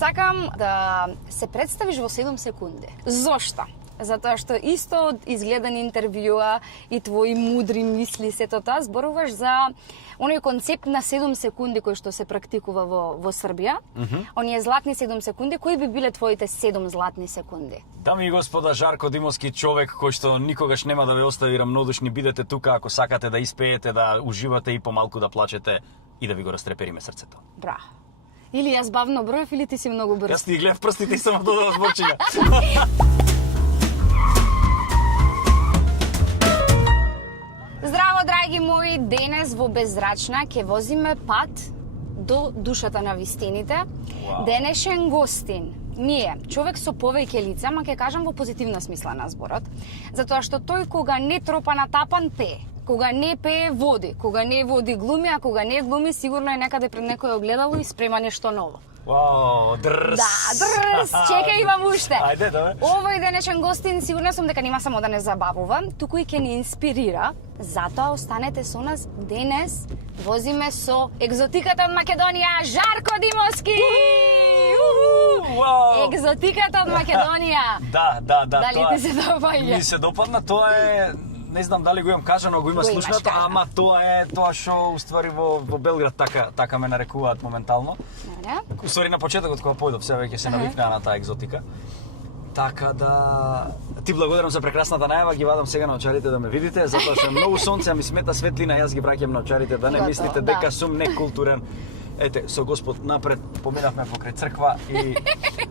Сакам да се представиш во 7 секунди. Зошто? Затоа што исто од изгледани интервјуа и твои мудри мисли, сето тоа, зборуваш за оној концепт на 7 секунди кој што се практикува во Србија. Оние златни 7 секунди, кои би биле твоите 7 златни секунди? Дами и господа, Жарко Димовски, човек кој што никогаш нема да ве остави рамнодушни, бидете тука ако сакате да испеете, да уживате и помалку да плачете и да ви го растрепериме срцето. Браво. Или јас бавно броев, или ти си многу брз. Јас ти гледав прстите и само додава зборчиња. Здраво, драги мои, денес во Беззрачна ќе возиме пат до душата на вистините. Wow. Денешен гостин ми е човек со повеќе лица, ама ќе кажам во позитивна смисла на зборот, затоа што тој кога не тропа на тапан пее, кога не пее води, кога не води глуми, а кога не глуми сигурно е некаде пред некој огледало и спрема нешто ново. Вау, дрс! Да, дрс! Чекај, имам уште. Ајде, давай. Овој денешен гостин сигурна сум дека нема само да не забавува, туку и ќе ни инспирира. Затоа останете со нас. Денес возиме со екзотиката од Македонија, Жарко Димовски! Вау! Екзотиката од Македонија. Да. Дали тоа ти се допаѓа? Ми се допадна, тоа е... Не знам дали го имам кажано, го има слушнато, ама тоа е тоа што уствари во Белград така ме нарекуваат моментално. Добре. Уствари на почетокот кога појдов, сега веќе се навикнаа на таа екзотика. Така да ти благодарам за прекрасната најава, ги вадам сега на очарите да ме видите, затоа што е многу сонце, а ми смета светлина, јас ги браќам на очарите, да не мислите дека сум некултурен. Ете, со Господ напред поминавме покрај црква и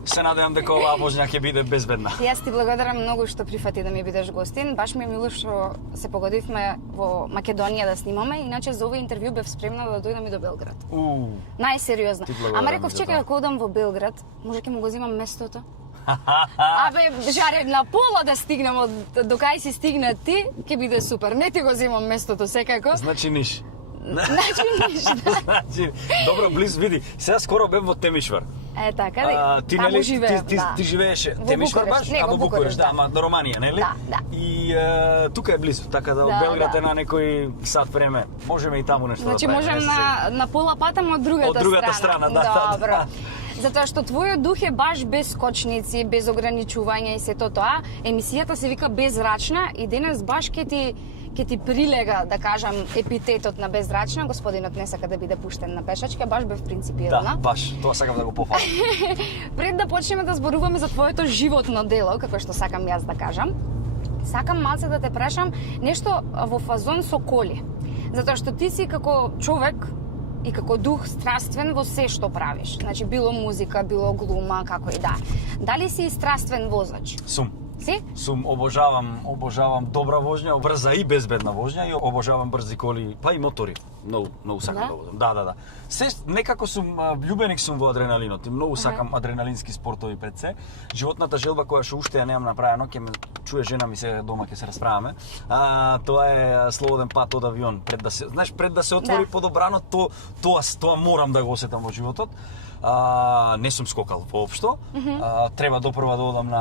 се надевам дека оваа возња ќе биде безбедна. Јас ти благодарам многу што прифати да ми бидеш гостин. Баш ми е мило што се погодивме во Македонија да снимаме, иначе за овој интервју бев спремна да дојдам и до Белград. Најсериозно. Ама реков, чекај, ако одам во Белград, може ќе му го земам местото? Абе, Жаре, на пола да стигнем до кај си стигна ти, ќе биде супер. Не ти го земам местото секако. Значи Ниш. Значи Ниш, да. Значи, добро, близ, види. Сега скоро бев во Темишвар. Е, така, ти таму живеев, ти живееше во Темишвар Букуреш. баш? Не, во Букуреш, да, ама до Романија, нели? Да. И тука е близо, така да од Белград е на некој сат време. Можеме и таму нешто да правиме. Значи можем на пола пата, ама од другата страна. Да. Добро. Затоа што твојот дух е баш без скочници, без ограничувања и сето тоа. Емисијата се вика Беззрачна и денес баш ќе ти прилега, да кажам, епитетот на Беззрачна. Господинот не сака да биде пуштен на пешачка, баш бев принципирана. Да, баш, тоа сакам да го пофалам. Пред да почнеме да зборуваме за твоето животно дело, како што сакам јас да кажам, сакам малце да те прашам нешто во фазон со коли. Затоа што ти си како човек и како дух страствен во се што правиш. Значи, било музика, било глума, како и да. Дали си и страствен возач? Сум. Си? Сум, обожавам добра воžnја, брза и безбедна воžnја и обожавам брзи коли, па и мотори. Многу сакам да возам. Да. Се некако сум влюбеник сум во адреналинот и многу сакам адреналински спортови пред се. Животната желба која што уште ја немам направено, ќе ме чуе жена ми сега дома ќе се расправаме. Тоа е слободен пат од авион пред да се отвори подобрано, тоа морам да го осетам во животот. Не сум скокал воопшто. Треба допрва да одам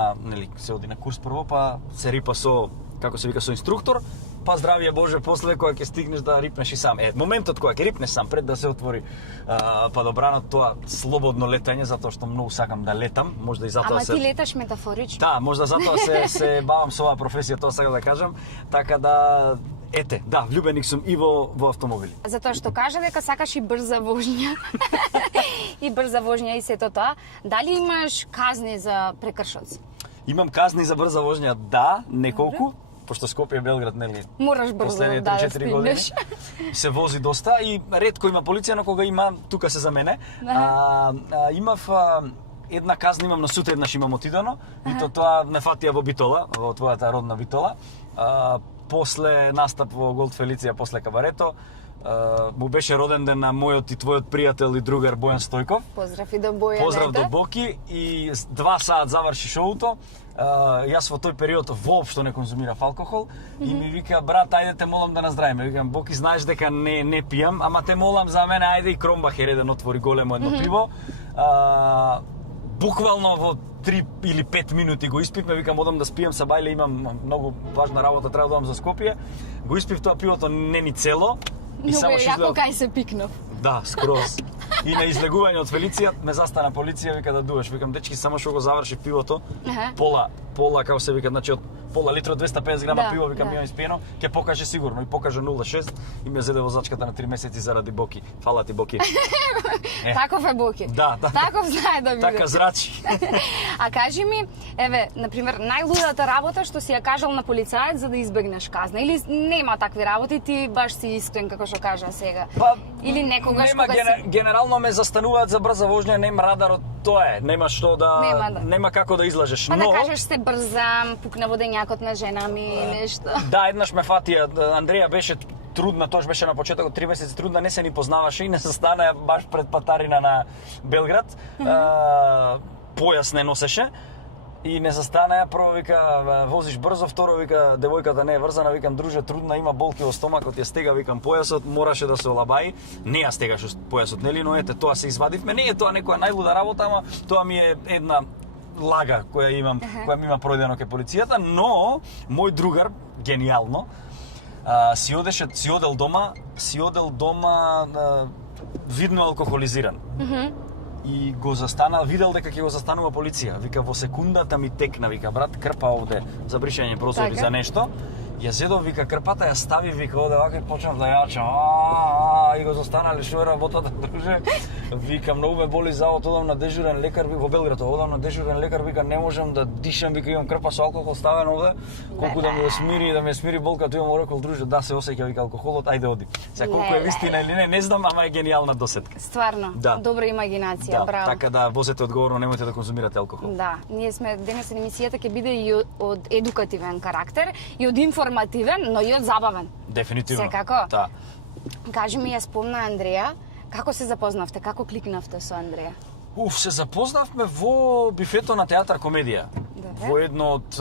се оди на курс прво, па се рипа со, како се вика, со инструктор, па здравје Боже, после кога ќе стигнеш да рипнеш и сам. Моментот кога ќе рипнеш сам пред да се отвори подобрано, тоа слободно летање, затоа што многу сакам да летам, можда и затоа ти леташ метафорично. Да, можда затоа се бавам со оваа професија, тоа сакам да кажам, така да влюбеник сум и во автомобили. Затоа што кажа дека сакаш и брза воžnја. И брза воžnја и сето тоа. Дали имаш казни за прекршоци? Имам казни за брза воžnја, да, неколку, пошто Скопје, Белград, нели? Мораш брзо да стигнеш. Се вози доста и ретко има полиција, но кога има, тука се за мене. Имав една казна, имам на сутра, еднаш имам отидено, и тоа ме фатија во Битола, во твојата родна Битола. После настап во Голд Фелиција, после кабарето, му беше роден ден на мојот и твојот пријател и другар Бојан Стојков. Поздрав и до Бојан. Поздрав до Боки и 2 саат заврши шоуто. Јас во тој период воопшто не конзумирав алкохол и ми вика: брат, ајде те молам да наздравиме. Викам: Боки, знаеш дека не пијам, ама те молам за мене, ајде и Кромбахер еден отвори големо едно пиво. Буквално во 3 или 5 минути го испивме, викам одам да спијам са бајле, имам многу важна работа, треба да одам за Скопје. Го испив тоа пивото не ни цело. И само што јако кај се пикнав. Да, скроз. И на излегување од Фелиција ме застана полиција, вика да дуеш. Викам, дечки, само што го заврши пивото, пола, како се вика, значи од пола литра, 250 грама пиво, викам, имам испиено, ќе покаже сигурно. И покаже 0,6 и ме зеде возачката на 3 месеци заради Боки. Фала ти, Боки. Таков е Боки. Да. Таков знае да биде. Така зрачи. А кажи ми, еве, например, најлудата работа што си ја кажал на полицаец за да избегнеш казна, или нема такви работи, ти баш си искрен како што кажа сега? Или некогаш нема, кога си... генерално ме застануваат за брза воžnја, нема радарот, тоа е, нема што да... Нема како да излажеш, Па но... да кажеш сте брзам, пукна водењакот на жена ми, нешто. Да, еднаш ме фатија, Андреја беше трудна, тоаш беше на почетокот 3 месеци трудна, не се ни познаваше и не се стана баш пред патарина на Белград. Појас не носеше. И не застанаја, прво вика, возиш брзо, второ вика, девојката не е врзана, викам, друже, трудна, има болки во стомакот, ја стега, викам, појасот, мораше да се олабаи, не ја стегаше појасот, нели, но ете, тоа се извадивме, не е тоа некоја најлуда работа, ама тоа ми е една лага која имам, која ми има пројдено ке полицијата, но мој другар, гениално, си одел дома видно алкохолизиран. И го застанал, видел дека ќе го застанува полиција. Вика, во секундата ми текна, вика, брат, крпа овде за бришање прозори за нешто. Ја зедов, вика, крпата, ја стави, вика, оде вака и почнав да јачам. И го застанале, што е работата, друже. Вика, многу ме боли завод, одам на дежурен лекар, во Белград, одам на дежурен лекар, вика, не можам да дишам, вика, имам крпа со алкохол ставен овде. Колку да ме смири болката, имам рекол, друже, да се осеќа, вика, алкохолот, ајде оди. Сега колку е вистина или не знам, ама е гениална досетка. Стварно, добра имагинација, браво. Така да возете одговорно, немојте да конзумирате алкохол. Да, ние сме денес емисијата ќе биде и од едукативен карактер, и од информативен, но и од забавен. Дефинитивно. Секако. Да. Кажи ми, ја спомна Андреја, како се запознавте, како кликнавте со Андреја? Се запознавме во бифето на театар комедија. Во едно од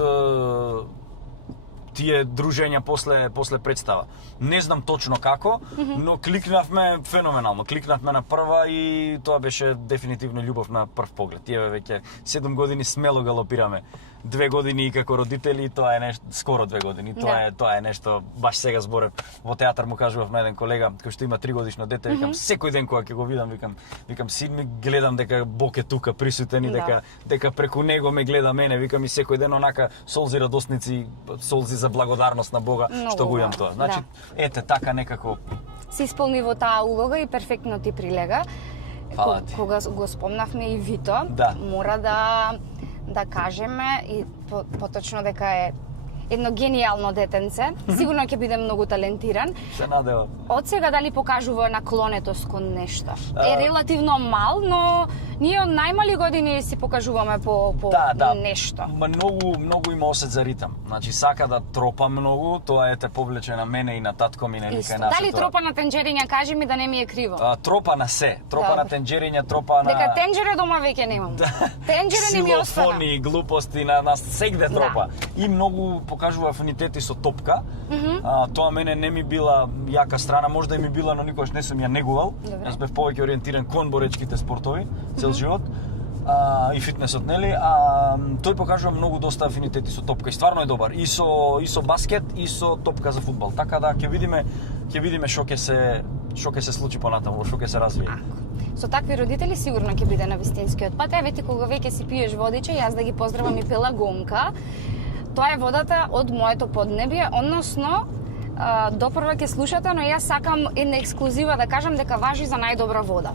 тие дружења после представа. Не знам точно како, но кликнавме феноменално. Кликнавме на прва и тоа беше дефинитивно љубов на прв поглед. Тие веќе 7 години смело галопираме. 2 години како родители, тоа е нешто, скоро 2 години, тоа е нешто, баш сега зборев, во театар му кажував на еден колега, кој што има 3 годишно дете, викам, секој ден кога ќе го видам, викам, син ми, гледам дека Бог е тука присутен и дека преку него ме гледа мене, викам, и секој ден онака солзи радосници, солзи за благодарност на Бога, што го имам тоа. Значи, ете, така некако... Си исполни во таа улога и перфектно ти прилега. Кога го спомнавме и Вито, мора да кажеме и поточно дека е едно гениално детенце. Сигурно ќе биде многу талентиран. Се надевам. Од сега дали покажува наклонетост кон нешто? Е релативно мал, но ние од најмали години си покажуваме по нешто. Многу има осет за ритам. Значи сака да тропа многу, тоа те повлече на мене и на татко ми, нели кај нас. Дали тропа на тенџериња, кажи ми да не ми е криво. Тропа на се, тропа на тенџериња, тропа на... Дека тенџере дома веќе немам. Тенџере не ми остана. Силофони, глупости на сегде тропа. И многу покажува афинитети со топка. Тоа мене не ми била јака страна, можда и ми била, но никогаш не сум ја негувал. Јас бев повеќе ориентиран кон боречките спортови цел живот. И фитнесот, нели? Тој покажува многу доста афинитети со топка и стварно е добар. И со баскет, и со топка за фудбал. Така да ќе видиме што ќе се случи понатаму, што ќе се развие. Со такви родители сигурно ќе биде на вистинскиот пат. Еве ти кога веќе си пиеш водиче, јас да ги поздравам и Пелагонка. Тоа е водата од моето поднебие, односно допрва ќе слушате, но јас сакам една ексклузива да кажам дека важи за најдобра вода.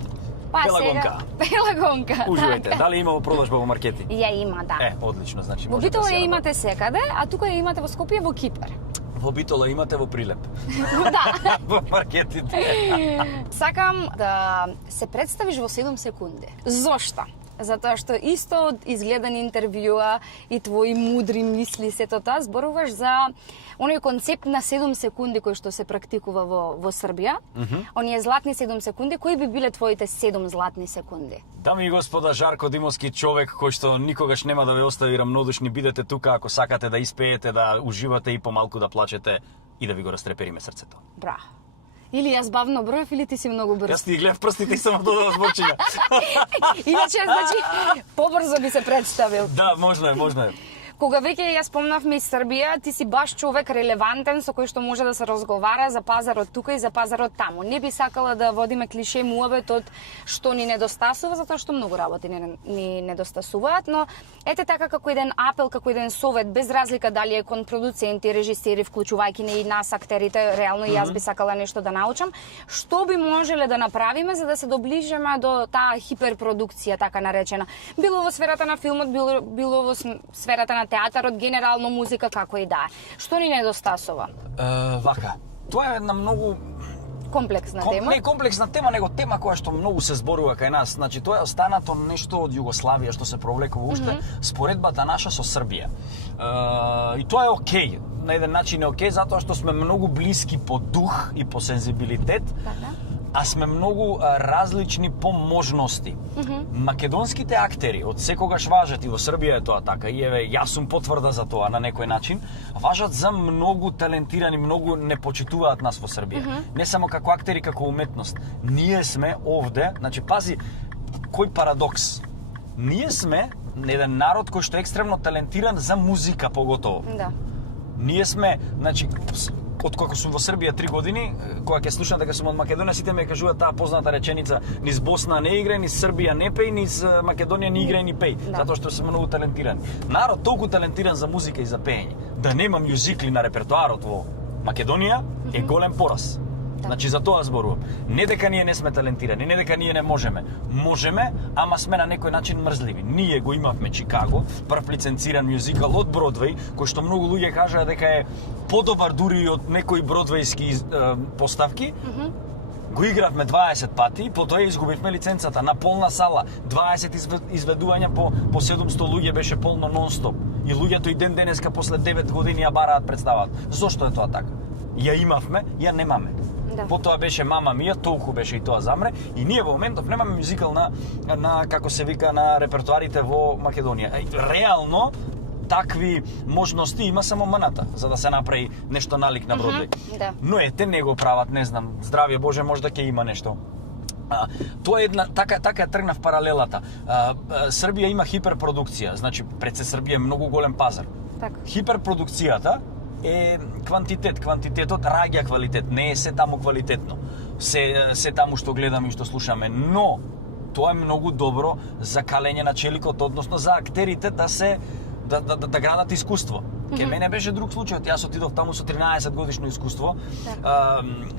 Пелагонка. Пелагонка. Уживајте. Дали има во продажба во маркети? Ја има, да. Одлично, значи во Битола ја имате секаде, а тука ја имате во Скопје, во Кипар. Во Битола имате во Прилеп. Да. Во маркетите. Сакам да се представиш во 7 секунди. Зошто? Затоа што исто од изгледани интервјуа и твои мудри мисли, сето тоа, зборуваш за оној концепт на 7 секунди кој што се практикува во Србија. Оние златни 7 секунди, кои би биле твоите 7 златни секунди? Дами и господа, Жарко Димовски, човек кој што никогаш нема да ве остави рамнодушни, бидете тука ако сакате да испеете, да уживате и помалку да плачете и да ви го растрепериме срцето. Браво. Или јас бавно броев, или ти си многу брз. Јас ти гледав прстите и само додава зборчиња. Иначе, значи, побрзо би се представил. Да, можно е. Кога веќе ја спомнавме из Србија, ти си баш човек релевантен со кој што може да се разговара за пазарот тука и за пазарот таму. Не би сакала да водиме клише муабетот што ни недостасува, затоа што многу работи ни недостасуваат, но ете така како еден апел, како еден совет, без разлика дали е кон продуценти, режисери, вклучувајќи и нас актерите, реално и јас би сакала нешто да научам, што би можеле да направиме за да се доближиме до таа хиперпродукција, така наречена. Било во сферата на филмот, било во сферата на театарот, генерално музика, како и да. Што ни недостасува? Вака, тоа е една многу комплексна тема. Не комплексна тема, него тема која што многу се зборува кај нас. Значи, тоа е останато нешто од Југославија што се провлекува уште, споредбата наша со Србија. И тоа е окей. На еден начин е окей, затоа што сме многу блиски по дух и по сензибилитет, а сме многу различни по можности. Македонските актери од секогаш важат, и во Србија е тоа така, и еве, јас сум потврда за тоа на некој начин, важат за многу талентирани, многу не почитуваат нас во Србија. Не само како актери, како уметност. Ние сме овде, значи, пази, кој парадокс. Ние сме еден народ кој што е екстремно талентиран за музика, поготово. Да. Ние сме, значи, откако сум во Србија 3 години, кога ќе слушам дека сум од Македонија, сите ме кажуваат таа позната реченица: низ Босна не играј, низ Србија не пеј, низ Македонија не играј ни пеј, затоа што сме многу талентирани. Народ толку талентиран за музика и за пеење, да нема мюзикли на репертоарот во Македонија е голем пораз. Значи, за тоа зборувам. Не дека ние не сме талентирани, не дека ние не можеме. Можеме, ама сме на некој начин мрзливи. Ние го имавме Чикаго, прв лиценциран мюзикал од Бродвеј, кој што многу луѓе кажаа дека е подобар дури од некои бродвејски поставки. Го игравме 20 пати, потоа изгубивме лиценцата на полна сала. 20 изведувања по 700 луѓе беше полно нон-стоп. И луѓето и ден денеска после 9 години ја бараат представат. Зошто е тоа така? Ја имавме, ја немаме. Да. Потоа беше Мама Мија, толку беше и тоа замре, и ние во моментов немаме мюзикал на како се вика, на репертоарите во Македонија. Реално такви можности има само МНАТА за да се направи нешто налик на Бродвеј. Да. Но ете не го прават, не знам, здравје Боже, можда ќе има нешто. Тоа е една така тргнав паралелата. Србија има хиперпродукција, значи пред се Србија е многу голем пазар. Така. Хиперпродукцијата е квантитет, квантитетот раѓа квалитет, не е се таму квалитетно. Се таму што гледаме и што слушаме, но тоа е многу добро за калење на челикот, односно за актерите да градат искуство. Ке мене беше друг случај, јас отидов таму со 13 годишно искуство.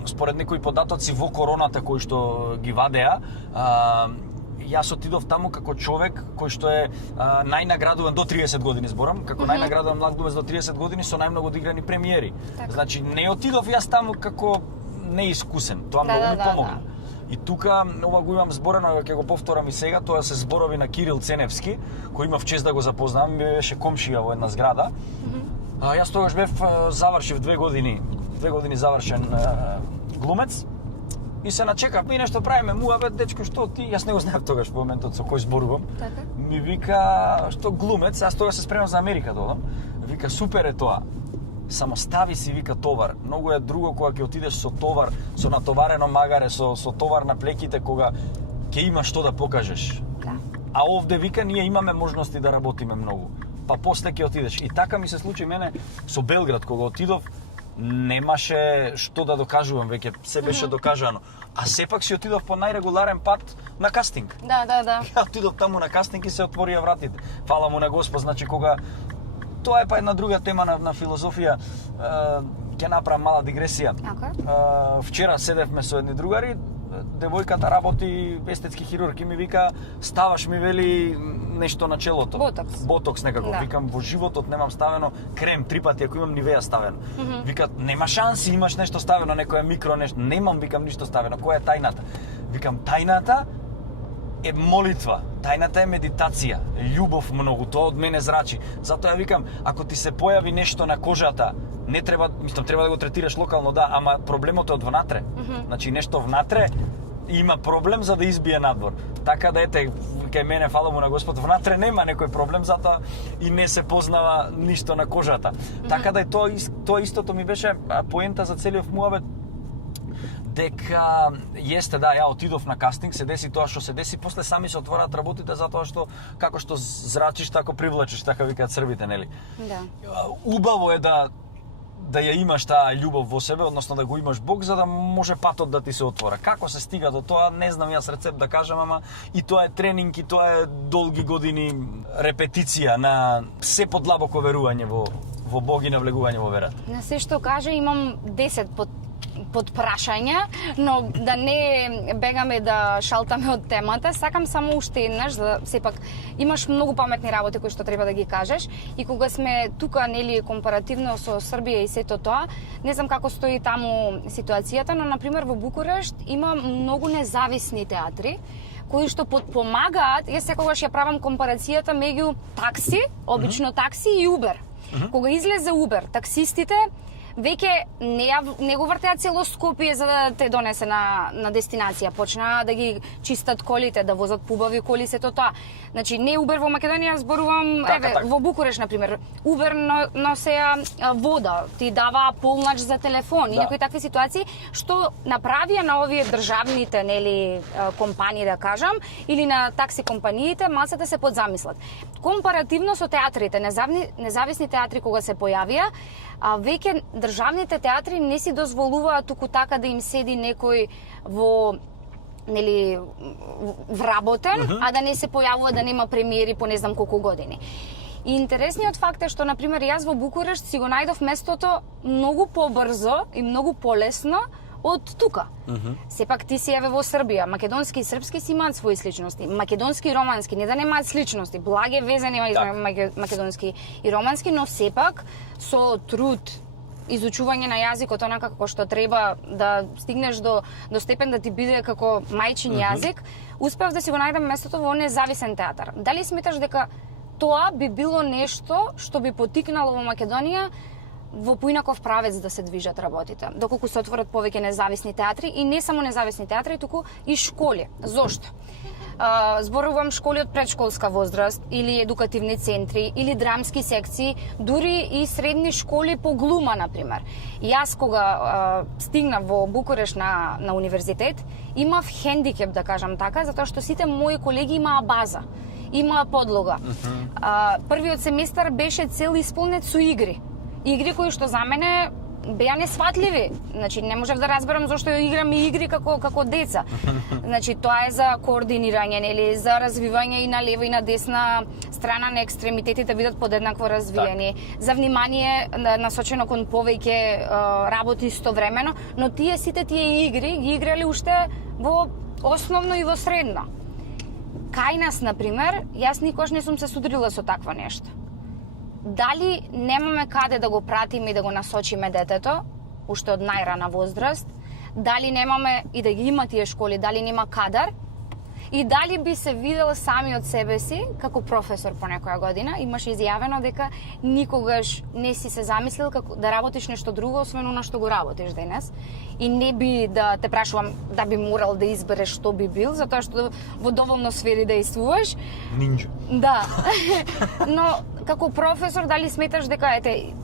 Според некои податоци во короната кои што ги вадеа, јас отидов таму како човек кој што е најнаградуван до 30 години, зборам, како најнаградуван млад глумец до 30 години со најмногу одиграни премиери. Значи не отидов јас таму како неискусен, тоа многу ми помогна. И тука ова го имам зборено, ќе го повторам и сега, тоа се зборови на Кирил Ценевски, кој имав чест да го запознавам, беше комшија во една зграда. Јас тогаш бев завршив 2 години завршен глумец. И се начекавме и нешто правиме, муабет, дечко, што ти? Јас не го знаев тогаш во моментот со кој зборувам. Така. Ми вика, што глумец, јас тогаш се спремам за Америка додам. Вика, супер е тоа. Само стави си, вика, товар. Многу е друго кога ќе отидеш со товар, со натоварено магаре, со товар на плеките, кога ќе имаш што да покажеш. Да. А овде, вика, ние имаме можности да работиме многу. Па после ќе отидеш. И така ми се случи мене со Белград, кога отидов, немаше што да докажувам, веќе се беше докажано. А сепак си отидов по најрегуларен пат на кастинг. Да. Ја отидов таму на кастинг и се отворија вратите. Фала му на Господ, значи кога... Тоа е па една друга тема на филозофија. Ќе направам мала дигресија. Вчера седевме со едни другари, девојката работи естетски хирург и ми вика, ставаш ми вели нешто на челото. Ботокс некако. Да. Викам, во животот немам ставено крем 3 пати, ако имам Нивеа ставено. Вика, нема шанси, имаш нешто ставено, некоја микро нешто. Немам, викам, ништо ставено. Која е тајната? Викам, тајната е молитва, тајната е медитација, љубов многу, тоа од мене зрачи. Затоа ја викам, ако ти се појави нешто на кожата, не треба, мислам, треба да го третираш локално, да, ама проблемот е од внатре. Значи нешто внатре има проблем за да избие надвор. Така да ете, кај мене, фала му на Господ, внатре нема некој проблем, затоа и не се познава ништо на кожата. Така да тоа истото ми беше поента за целиот муабет, дека јесте, да, ја отидов на кастинг, се деси тоа што се деси, после сами се отвораат работите затоа што како што зрачиш тако привлачиш, така викаат србите, нели? Да. Убаво е да ја имаш таа љубов во себе, односно да го имаш Бог, за да може патот да ти се отвора. Како се стига до тоа, не знам јас рецепт да кажам, ама и тоа е тренинг, и тоа е долги години репетиција на се подлабоко верување во Бог и навлегување во верата. На се што каже имам 10 под прашања, но да не бегаме да шалтаме од темата, сакам само уште еднаш, за сепак имаш многу паметни работи кои што треба да ги кажеш и кога сме тука, нели, компаративно со Србија и сето тоа, не знам како стои таму ситуацијата, но например во Букурешт има многу независни театри кои што подпомагаат, јас секогаш ја правам компарацијата меѓу такси, обично такси и Убер. Кога излезе Убер, таксистите веќе не го вртеа цело Скопје за да те донесе на дестинација. Почнаа да ги чистат колите, да возат пубави коли, сето тоа. Значи, не Убер во Македонија, зборувам, така. во Букуреш, например. Убер носеа вода, ти дава полнач за телефон и некои такви ситуации, што направија на овие државните, нели, компании, да кажам, или на такси компаниите, малце да се подзамислат. Компаративно со театрите, независни театри кога се појавија, веќе државните театри не си дозволуваат туку така да им седи некој во, нели, вработен, а да не се појавува, да нема премиери по не знам колку години. И интересниот факт е што, например, јас во Букурешт си го најдов местото многу побрзо и многу полесно од тука. Сепак ти си еве во Србија, македонски и српски си имаат своји сличности, македонски и романски не да немаат сличности, благе везе нема измеѓу македонски и романски, но сепак со труд, изучување на јазикот онака како што треба да стигнеш до степен да ти биде како мајчин јазик, успев да си го најдам местото во независен театар. Дали сметаш дека тоа би било нешто што би потикнало во Македонија во поинаков правец да се движат работите, доколку се отворат повеќе независни театри и не само независни театри, туку и школи. Зошто? Зборувам школи од предшколска возраст, или едукативни центри, или драмски секции, дури и средни школи по глума, например. Јас кога стигнав во Букуреш на универзитет, имав хендикеп, да кажам така, затоа што сите мои колеги имаа база, имаа подлога. Првиот семестар беше цел исполнет со игри. Игри кои што за мене беа несватливи. Значи, не можев да разберам зашто играме игри како деца. Значи, тоа е за координирање, нели, за развивање и на лева и на десна страна на екстремитетите да бидат подеднакво развиени, за внимание насочено кон повеќе работи истовремено, но сите тие игри ги играле уште во основно и во средно. Кај нас, например, јас никош не сум се судрила со такво нешто. Дали немаме каде да го пратиме и да го насочиме детето, уште од најрана возраст, дали немаме и да ги има тие школи, дали нема кадар, и дали би се видел сами од себе си, како професор по некоја година, имаш изјавено дека никогаш не си се замислил како да работиш нешто друго, освен она што го работиш денес. И не би да те прашувам да би морал да избереш што би бил, затоа што во доволно сфери действуваш. Нинџа. Да. Но како професор, дали сметаш дека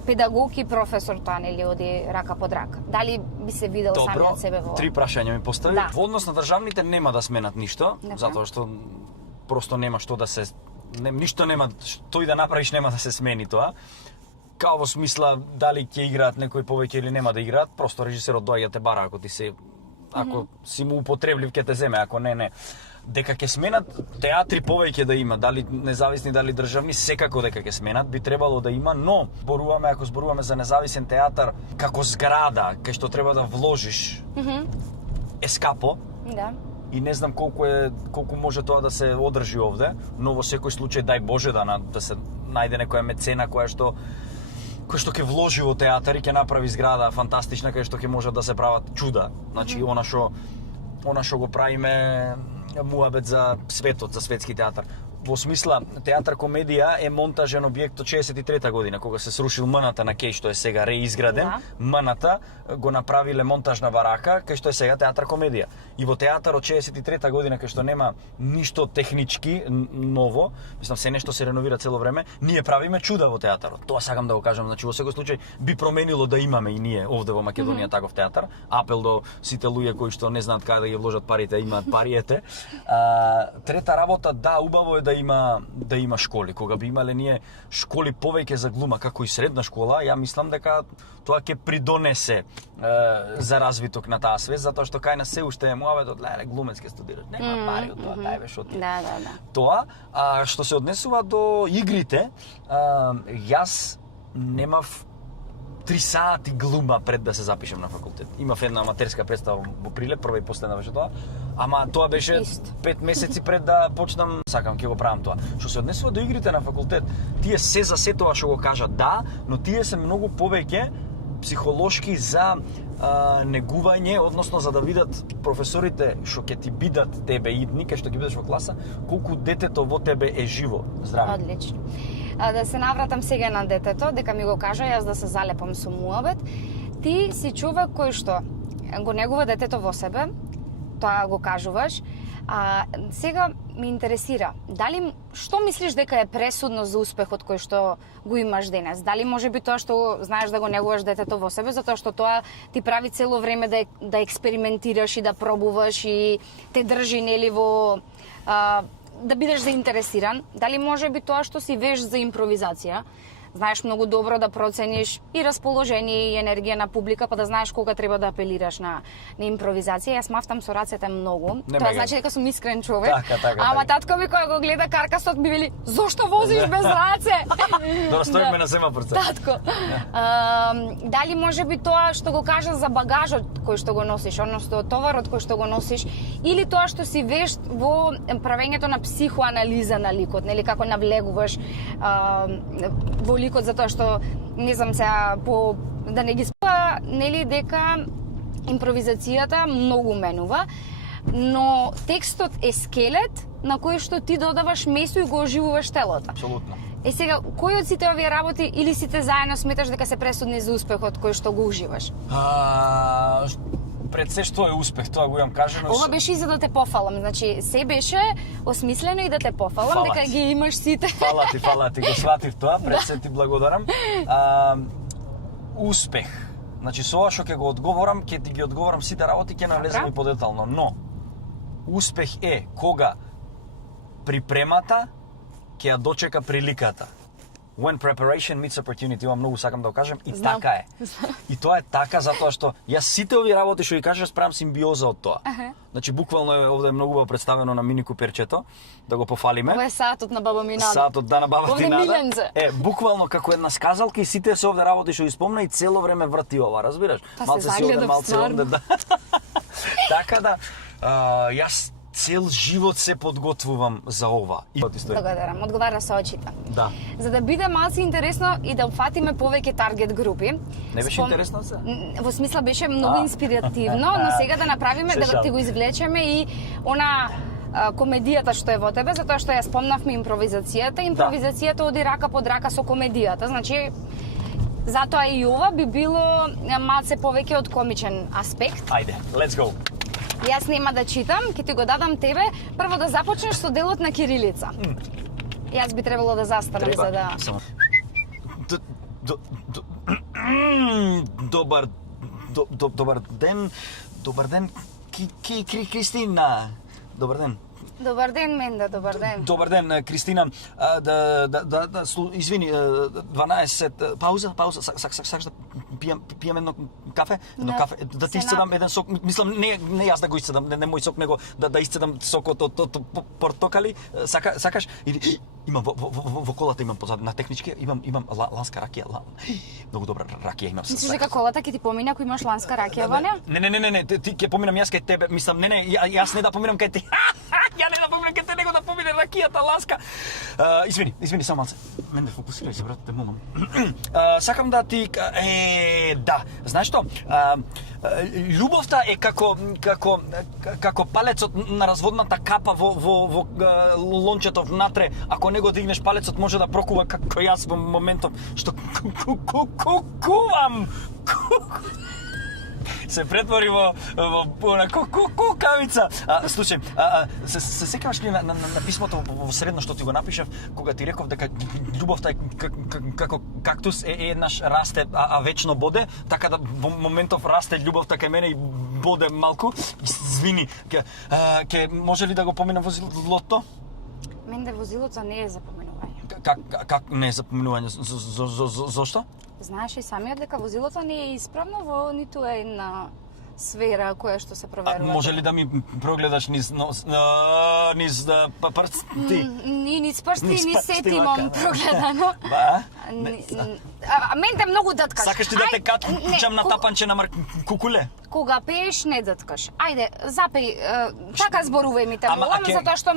педагог и професор тоа нели оди рака под рака? Дали би се видел сами од себе во? Добро, 3 прашања ми постави. Да. Во однос на државните нема да сменат ништо, затоа што просто нема што да се ништо нема, што и да направиш нема да се смени тоа. Као во смисла дали ќе играат некои повеќе или нема да играат, просто режисерот доаѓа те бара ако си му употреблив ќе те земе, ако не. Дека ќе сменат театри повеќе да има, дали независни, дали државни, секако дека ќе сменат, би требало да има, но ако зборуваме за независен театар како зграда, кај што треба да вложиш, е скапо. Да. И не знам колку може тоа да се одржи овде, но во секој случај дај Боже да се најде некоја мецена кој што ќе вложи во театар и ќе направи зграда фантастична кај што ќе може да се прават чуда. Значи она што го правиме муабет за светот, за светски театар. во смисла театар комедија е монтажен објект од 63 година, кога се срушил МН-та на кеј што е сега реизграден. Да. МН-та го направиле монтажна варака, кај што е сега театар комедија. И во театар од 63 година, кај што нема ништо технички ново, мислам се нешто се реновира цело време, ние правиме чуда во театарот. Тоа сакам да го кажам, значи во секој случај би променило да имаме и ние овде во Македонија таков театар. Апел до сите луѓе кои што не знаат каде да ги вложат парите, имаат париете. Трета работа, да, убаво е да има школи. Кога би имале ние школи повеќе за глума, како и средна школа, ја мислам дека тоа ќе придонесе за развиток на таа свест, затоа што кај нас се уште е муабетот, леле, глумец ќе студираш, нема пари од тоа, дај бе шо ти. Да. Тоа, што се однесува до игрите, јас немав 3 сати глума пред да се запишем на факултет. Имав една аматерска представа во Прилеп, прва и последна беше тоа, ама тоа беше 5 месеци пред да почнам, сакам ќе го правам тоа. Што се однесува до игрите на факултет, тие се за се тоа што го кажа да, но тие се многу повеќе психолошки за негување, односно за да видат професорите што ќе ти бидат тебе идни, кај што ги бидеш во класа, колку детето во тебе е живо, здраво. Одлично. Да се навратам сега на детето, дека ми го кажа, јас да се залепам со муабет. Ти си човек кој што го негува детето во себе, тоа го кажуваш. Сега ми интересира, дали што мислиш дека е пресудно за успехот кој што го имаш денес? Дали може би тоа што знаеш да го негуваш детето во себе, затоа што тоа ти прави цело време да експериментираш и да пробуваш и те држи нели во да бидеш заинтересиран? Дали може би тоа што си веш за импровизација? Знаеш многу добро да процениш и расположение и енергија на публика, па да знаеш кога треба да апелираш на импровизација. Јас мафтам со рацете многу. Тоа значи дека сум искрен човек. Ама татко ми кога го гледа каркасот ми вели: "Зошто возиш без раце?" Да стоиме на семафор. Татко. Дали може би тоа што го кажа за багажот кој што го носиш, односно товарот кој што го носиш, или тоа што си вешт во правењето на психоанализа на ликот, нели како навлегуваш во ликот, затоа што не знам сега да не ги спа, нели дека импровизацијата многу менува, но текстот е скелет на кој што ти додаваш месо и го оживуваш телото. Апсолутно. Сега, кој од сите овие работи или сите заедно сметаш дека се пресудни за успехот кој што го уживаш? Пред се што е успех, тоа го имам кажано. Ова беше и за да те пофалам, значи се беше осмислено и да те пофалам, дека ги имаш сите. Фала ти, го сватив тоа, пред се ти благодарам. Успех. Значи со ова што ќе го одговорам, ќе ти ги одговорам сите работи, ќе навлезам и подетално, но успех е кога припремата ќе ја дочека приликата. When preparation meets opportunity, ова многу сакам да го кажам, и така е. И тоа е така затоа што јас сите овие работи што ги кажаш правам симбиоза од тоа. Значи буквално е овде многу убаво представено на мини куперчето, да го пофалиме. Ова е саатот на баба Минада. Саатот на баба Овде Минада. Миленце. Буквално како една сказалка и сите се овде работи што ги спомна и цело време врти ова, разбираш? Малце си овде, малце овде, да. Така да, јас цел живот се подготвувам за ова. Благодарам, одговара со очите. Да. За да биде малце интересно и да опфатиме повеќе таргет групи. Не беше интересно се? Во смисла беше многу инспиративно, но сега да направиме, да ти го извлечеме и она комедијата што е во тебе, затоа што ја спомнавме импровизацијата. Импровизацијата оди рака под рака со комедијата, значи затоа и ова би било малце повеќе од комичен аспект. Ајде, let's go. Јас нема да читам, ќе ти го дадам тебе. Прво да започнеш со делот на кирилица. Јас би требало да застанам за да... Добар ден, Кристина. Добар ден. Добар ден, Менда, добар ден. Добар ден, Кристина. Извини, 12 пауза, сакаш да пијам едно кафе? Едно кафе, да ти исцедам еден сок, мислам не јас да го исцедам, не мој сок, него да исцедам сокот од портокали. Сакаш? Имам во колата имам позади на технички, имам ланска ракија. Многу добра ракија имам. Мислиш дека колата ќе ти помине ако имаш ланска ракија во неа? Не, ти ќе поминам јас кај тебе, мислам, не, јас не да поминам кај ти. Ја не да поминам ке те него да помине ракијата ласка. Извини, само малце. Мене фокусирај се, брате, молам. Сакам да ти да, знаеш што? Љубовта е како палецот на разводната капа во лончето внатре. Ако не го дигнеш палецот може да прокува како јас во моментов што кувам. Се претвори во кукавица. Слушај, се сеќаваш ли на писмото во средно што ти го напишав, кога ти реков дека љубовта е како кактус е еднаш расте, а вечно боде, така да во моментов расте љубовта кај мене и боде малку. Извини, ке може ли да го поминам возилото? Менде возилото не е за поминување. Как не е за поминување? Зошто? Знаеш и самиот дека возилото не е исправно во ниту една сфера која што се проверува. Може ли да ми прогледаш низ прсти? Низ прсти, низ сети имам прогледано. Ба? Менде многу дъткаш. Сакаш ли да те качам на тапанче на кукуле? Кога пееш, не дъткаш. Ајде, запеј, така зборувај ми те молам, затоа што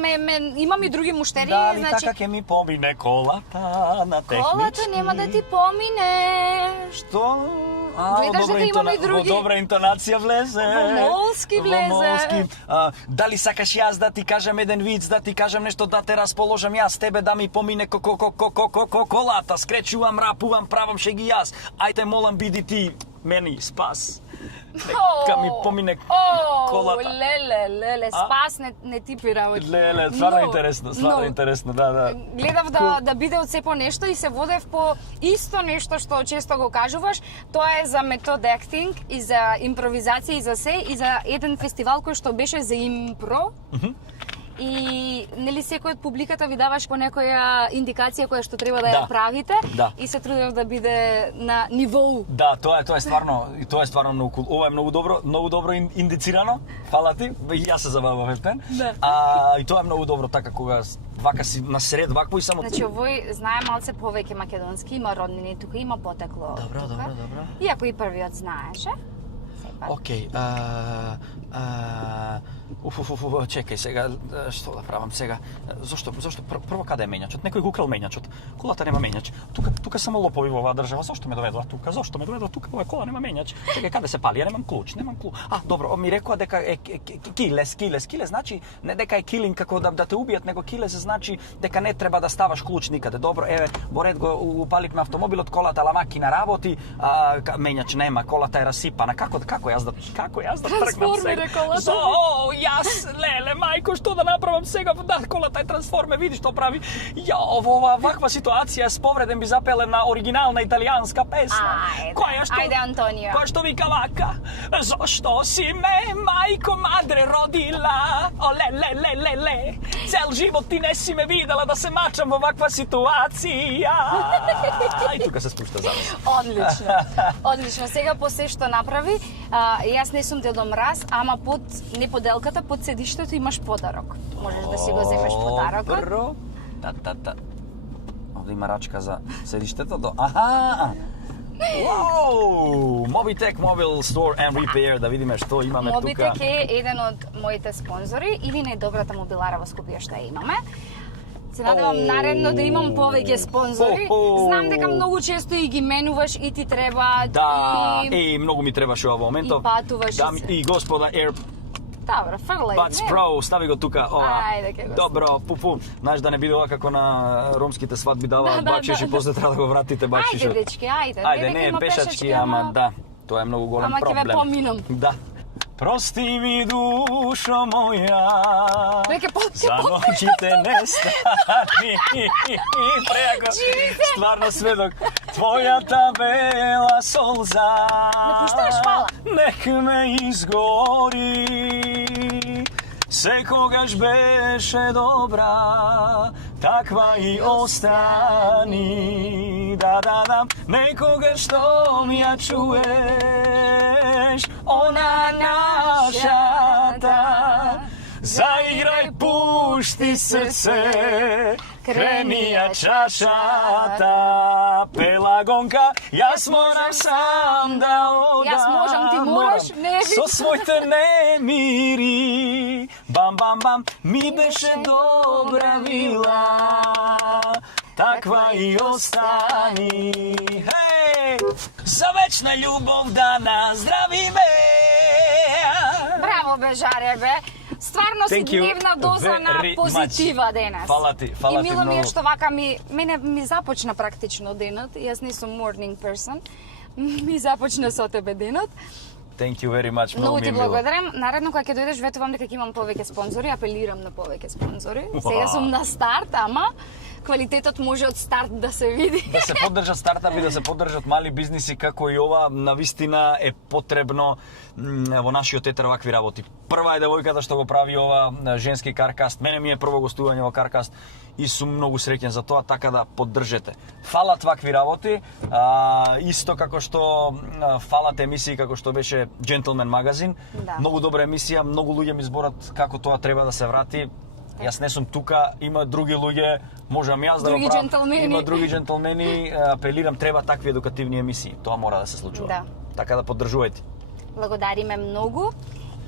имам и други муштери. Дали така ќе ми помине колата на технички? Колата нема да ти помине. Што? Гледаш дека имам и други. Во добра интонација влезе. Во молски влезе. Дали сакаш јас да ти кажам еден виц, да ти кажам нешто, да те расположам јас, тебе да ми помине колата, скречувам, рапувам, правам шеги јас. Ајде молам биди ти мени спас. Нека ми помине колата. Леле, спас не типи работи. Леле, стварно интересно, да. Гледав да биде од сепо нешто и се водев по исто нешто што често го кажуваш. Тоа е за метод acting и за импровизација и за се и за еден фестивал кој што беше за импро. И нели секој од публиката ви даваш по некоја индикација која што треба да ја правите и се трудев да биде на нивоу. Да, тоа е стварно многу. Ова е многу добро индицирано. Фала ти. Јас се забавав ефтен. И тоа е многу добро така кога вака си на сред вакво и само. Значи овој знае малце повеќе македонски, има роднини тука, има потекло. Добро. Иако и првиот знаеше. Океј, чекај сега, што да правам сега? Зошто прво каде е мењачот? Некој го украл мењачот. Колата нема мењач. Тука само лопови во оваа држава. Зошто ме доведува тука? Оваа кола нема мењач. Чекај, каде се пали? Ја немам клуч. Добро, ми рекоа дека е килес. Килес значи не дека е килинг како да те убијат, него килес значи дека не треба да ставаш клуч никаде. Добро, еве, во ред го упаливме автомобилот, колата ламакина работи, мењач нема, колата е расипана. Како јас да тргнам сега? Јас, леле, мајко, што да направам сега? Да, колата е трансформер, види што прави. Ја, ова ваква ситуација с повреден би запеле на оригинална италијанска песна. Ајде, Антонио. Која што вика вака: зошто си ме, мајко, мадре родила? О, ле. Цел живот ти не си ме видела да се мачам во ваква ситуација. И тука се спушта завис. Одлично. Сега по се што направи, јас не сум Дедо Мраз, ама под неподелката, под седиштето имаш подарок. Можеш да си го земеш подарокот. Добро. Овде има рачка за седиштето. Аха! Вау! Mobitech Mobile Store and Repair, да видиме што имаме тука. Mobitech е еден од моите спонзори или најдобрата мобилара во Скопје што ја имаме. Се надевам наредно да имам повеќе спонзори. Знам дека многу често и ги менуваш и ти треба. Да, многу ми требаше во моментов. И патуваш. И господа Air Добро, фрлај. Buds Pro, стави го тука. Ајде, ке го. Добро, пупу. Знаеш да не биде ова како на ромските свадби даваат бакшиш и после треба да го вратите бакшишот. Ајде, дечки, ајде. Ајде, не е пешачки, ама да. Тоа е многу голем проблем. Ама ќе ве поминам. Да. Прости ми, душо моја, за ноќите не стани. Преако, стварно сведок, твојата бела солза. Не пушташ, фала. Нек ме изгори. Секогаш беше добра, таква и остани. Да, некогаш што ми ја чуеш, она нашата. Заиграј, пушти срце, Крени ја чашата, пелагонка, јас можам сам да одам. Јас можам, ти мораш, не ви. Со своите немири, бам, бам, бам, ми беше добра вила, таква и остани. Хеј, за вечна љубов да наздравиме. Браво бе, Жаре бе. Стварно си дневна доза на позитива денес. Фала ти И мило ми е многу. што вака мене ми започна практично денот. Јас не сум morning person. Ми започна со тебе денот. Thank you very much, Многу многу ми ти е мило. благодарам. Наредно кога ќе дојдеш, ветувам дека ќе имам повеќе спонзори, апелирам на повеќе спонзори. Сега сум на старт, ама квалитетот може од старт да се види. Да се поддржат стартапи, да се поддржат мали бизниси како и ова, навистина е потребно во нашиот етер вакви работи. Прва е девојката што го прави ова женски каркаст. Мене ми е прво гостување во каркаст и сум многу среќен за тоа, така да поддржете. Фалат вакви работи, исто како што фалат емисии како што беше Gentleman магазин. Да. Многу добра емисија, многу луѓе ми зборат како тоа треба да се врати. Јас не сум тука, има други луѓе, можам јас да Други го правам. джентлмени. Има други джентлмени, апелирам, треба такви едукативни емисии. Тоа мора да се случува. Да. Така да поддржувајте. Благодариме многу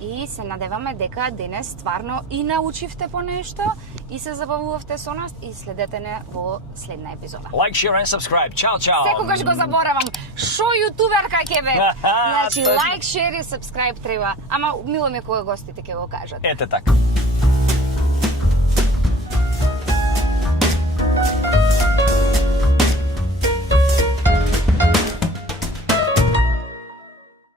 и се надеваме дека денес стварно и научивте по нешто и се забавувавте со нас и следете не во следна епизода. Like, share and subscribe. Чао, чао. Секогаш го заборавам. Шо јутуберка ќе бе? Значи, Точно. лайк, шер и subscribe треба. Ама мило ми е кога гостите ќе го кажат. Ете така.